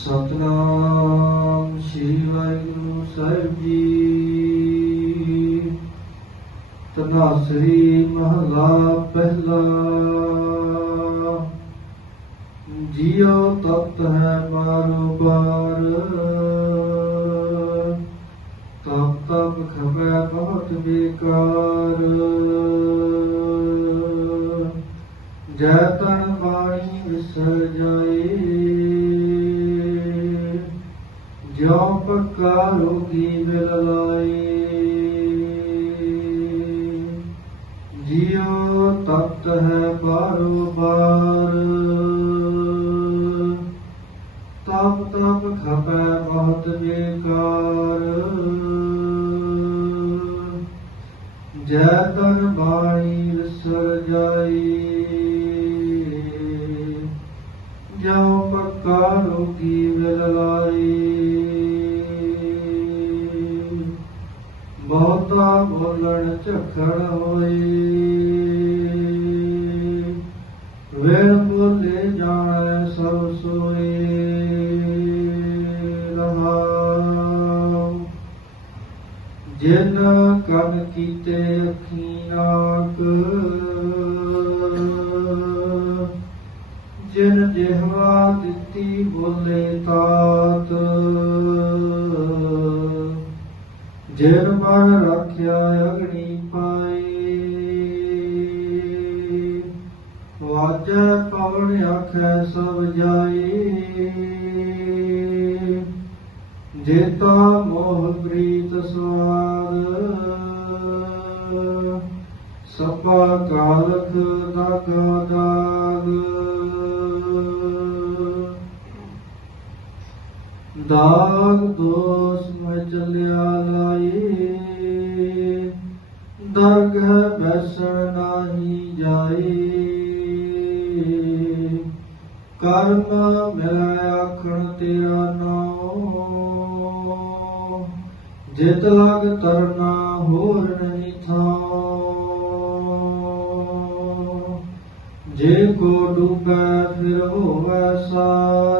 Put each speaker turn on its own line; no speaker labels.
ਸਤਨਾਮ ਸ੍ਰੀ ਵਾਹਿਗੁਰੂ ਸਾਹਿਬ ਜੀ। ਤਨਾਸਰੀ ਮਹਲਾ ਪਹਿਲਾ। ਜੀਉ ਤਤ ਹੈ ਮਾਰੋ ਬਾਰ ਤਪ ਤਪ ਖਪੈ ਬਹੁਤ ਬੇਕਾਰ। ਜੈ ਤਨ ਬਾਣੀ ਵਿਸਰ ਜਾਏ। ਜਿਉ ਪੱਕਾ ਰੋਗੀ ਮਿਲ ਲਾਏ ਜਿਉ ਤਤ ਹੈ ਬਾਰੋ ਬਾਰ ਤਪ ਤਪ ਖਪੈ ਬਹੁਤ ਬੇਕਾਰ। ਜੈ ਤਨ ਬਾਣੀ ਵਿਸਰ ਜਾਈ। ਜਾਉ ਪੱਕਾ ਰੋਗੀ ਮਿਲ ਲਾਈ ਬੋਲਣ ਝਖੜ ਹੋਏ ਵੇ ਬੋਲੇ ਜਾਣ ਸਭ ਸੋਏ ਰਹਾਉ ਜਿਨ ਕਨ ਕੀਤੇ ਅਖੀਨਾਕ ਜਿਨ ਜਿਹਵਾ ਦਿੱਤੀ ਬੋਲੇ ਤਾਤ ਜਿਨ ਮਨ ਰੱਖਿਆ ਅਗਨੀ ਪਾਏ। ਵਾਜੈ ਪਵਨ ਆਖੈ ਸਭ ਜਾਏ। ਜੇਤਾ ਮੋਹ ਪ੍ਰੀਤ ਸਵਾਦ ਸਪਾ ਕਾਲਖ ਦਾਗਾ ਦਾਗ ਦਾਗ ਦੋਸ ਮੈਂ ਚੱਲਿਆ ਲਾਈ ਹੈ ਬੈਸਣ ਨਹੀਂ ਜਾਏ। ਕਰਮ ਮਿਲਿਆ ਆਖਣ ਤੇਰਾ ਨਾਮ। ਜਿਤ ਲਗ ਤਰਨਾ ਹੋਰ ਨਹੀਂ ਥਾਂ ਜੇ ਕੋ ਡੂਬੈ ਫਿਰ ਹੋਵੈ ਸਾਰ।